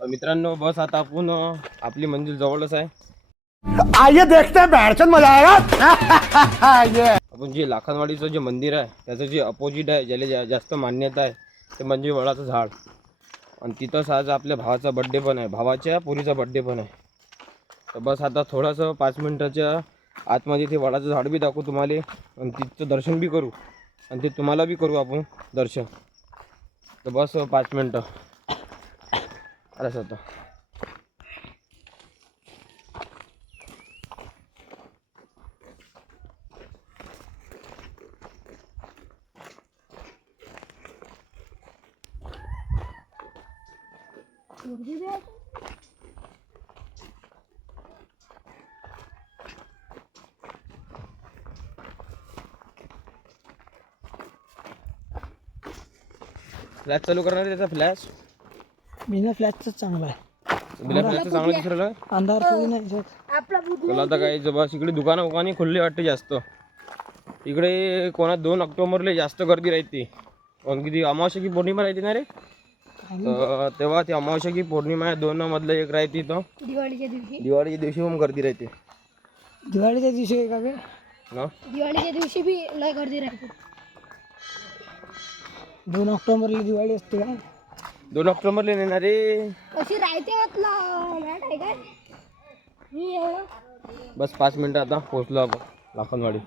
मित्रांनो बस आता आपण आपली मंजिल जवळच आहे. आइए देखते हैं बैठचंद मजा आएगा. ये आपण जे लाखनवाडीचं जे मंदिर आहे त्याचं जे अपोजिट आहे ज्याला जास्त मान्यता आहे ते म्हणजे वडाचं झाड. आणि तिथंच आज आपल्या भावाचा बड्डे पण आहे, भावाच्या पोरीचा बड्डे पण आहे. तर बस आता थोडंसं 5 मिनिटाच्या आतमध्ये ते वडाचं झाड बी दाखवू तुम्हाला आणि तिथं दर्शन बी करू आणि ते तुम्हाला बी करू आपण दर्शन. तर बस 5 मिनटं असं होतं. फ्लॅश चालू करणार त्याचा फ्लॅश बिना फ्लॅशचं चांगला आहे. बिना फ्लॅशचं चांगलं दिसलं. अंधार थोडी नाही चला आता काय बस इकडे दुकानं खुल्ली वाटते जास्त. इकडे कोणा 2 ऑक्टोबरला जास्त गर्दी राहते. कारण की ती अमावस्या की पौर्णिमा राहते ना रे. तर तेव्हा ती अमावस्या की पौर्णिमा या 2 मधलं एक राहते. तर दिवाळीच्या दिवशी पण गर्दी राहते. दिवाळीच्या दिवशी काय का ना दिवाळीच्या दिवशी बी लय गर्दी राहते. 2 ऑक्टोबरला दिवाळी असते का? 2 ऑक्टोबरला नेणार रे. अशी राहते म्हटलं मॅट आहे काय मी एवढं. बस 5 मिनिटं आता पोहोचलो आपण लाखनवाडी.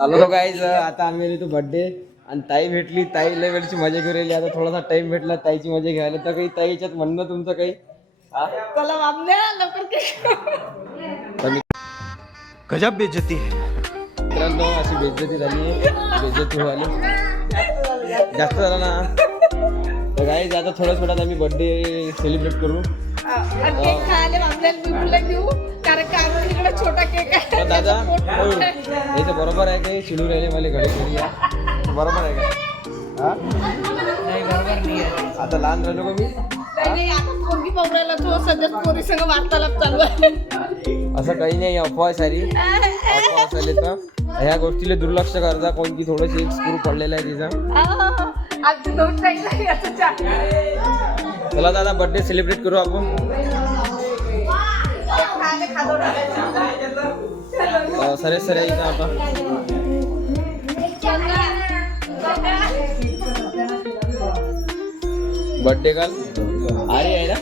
आलो गाईज आता आम्ही तो बड्डे आणि ताई भेटली. ताई लय वेळची मजा करू राहिली. आता थोडासा टाइम भेटला ताईची मजा घ्यायला. तर काही ताईच्यात म्हणणं तुमचं काही गजब बेइज्जती है. मित्रांनो अशी बेइज्जती झाली. बेइज्जती व्हायला जास्त झाला ना. तर गाईज आता थोड्याच वेळात आम्ही बड्डे सेलिब्रेट करू. तर दादा याचं बरोबर आहे काही चिडू राहिले मला घडी घरी या. बरोबर आहे का? हा नाही बरोबर नाही आहे. आता लहान राहिलो का मी? असं काही नाही. अफवा आहे सारी. अफवा असेल तर ह्या गोष्टीला दुर्लक्ष करता. कोण की थोडंसं एक स्क्रू पडलेला आहे तिचा. चला दादा बर्थडे सेलिब्रेट करू आपण. सरे इथं आता बर्थडे काल अरे आहे ना.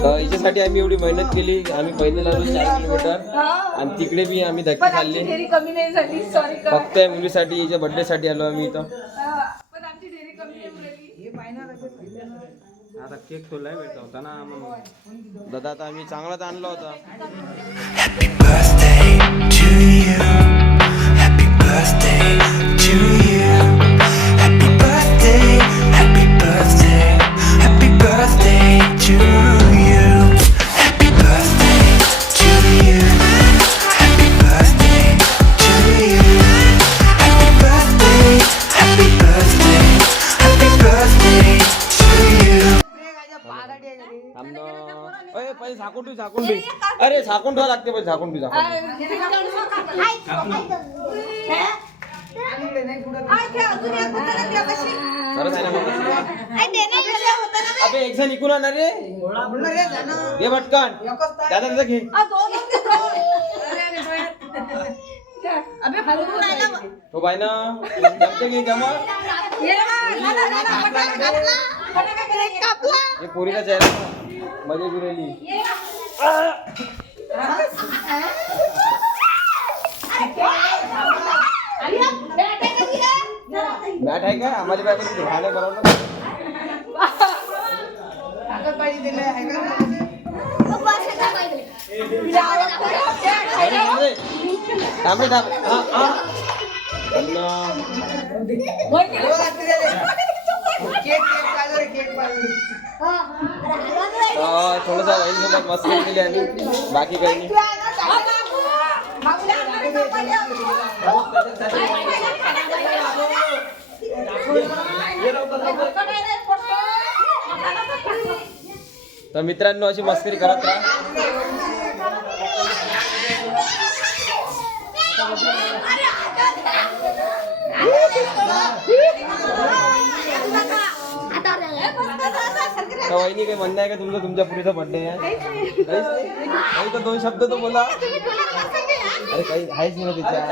तर याच्यासाठी आम्ही एवढी मेहनत केली. आम्ही पहिले लागलो 4 किलोमीटर आणि तिकडे बी आम्ही धक्के खाल्ले. फक्त या मुलीसाठी याच्या बर्थडे साठी आलो आम्ही इथं. आता केक तो लय भेटता होता ना मग दादा. आता आम्ही चांगलाच आणला होता. Happy birthday to you. Happy birthday to you. Happy birthday, happy birthday, happy birthday to you. Happy birthday to you. Happy birthday to you. Happy birthday, happy birthday, happy birthday to you. पहिले झाकून ठेव. अरे झाकून ठेवा लागते. पहिले झाकून ठेव. सरस आहे ना. अबे एक जण इकून आणणार रे. घे भटकन दादा त्याचा घे. तो बाय ना जमते घे जमा. हे पोरीचा चेहरा मजा गिरेली. बॅट आहे का आम्हाला बॅट भाडे बरोबर. थांबे थोडंसं वाईन सोबत मस्ती केली आणि बाकी काही नाही. तर मित्रांनो अशी मस्करी करत राहा. तर वहिनी काही म्हणणं आहे का तुमचं तुमच्या पुरीचा बर्थडे आहे? काहीच नाही? काही तर दोन शब्द तर बोला. अरे काही आहेच नाही ना त्याच्यात.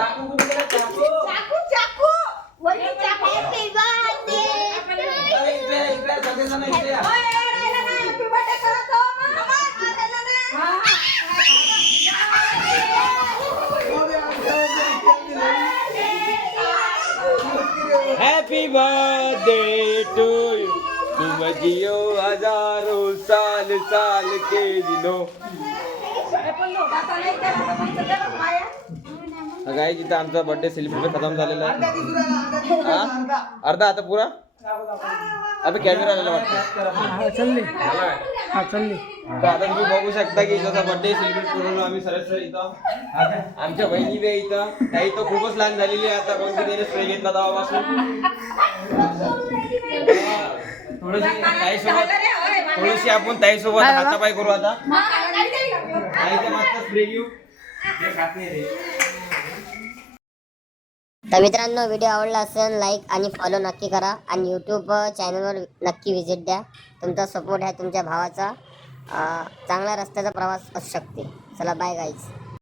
हॅपी बर्थडे टू यू, तुम जियो हजारों साल साल के दिनों. काय जिथं आमचा बर्थडे सेलिब्रेशन खतम झालेला आहे. हा? अर्धा आता पुरा आता कॅमेरा आलेला वाटतं. हा चालले हा चालले. तर आता तुम्ही बघू शकता की जसा बर्थडे सेलिब्रेट करून आम्ही सरळ इथं आमच्या बहिणी बी इथं ताई तर खूपच लहान झालेली आहे आता, कोणती त्याने स्प्रे घेतला तेव्हापासून. थोडीशी आपण ताईसोबत हातापाय करू आता. ताईच्या मागचा स्प्रे घेऊ. तर मित्रांनो, व्हिडिओ आवडला असेल लाईक आणि फॉलो नक्की करा आणि यूट्यूब चॅनलवर नक्की व्हिजिट द्या. तुमचा सपोर्ट आहे तुमच्या भावाचा चांगला रस्त्याचा प्रवास असू शकते. चला बाय गाईज.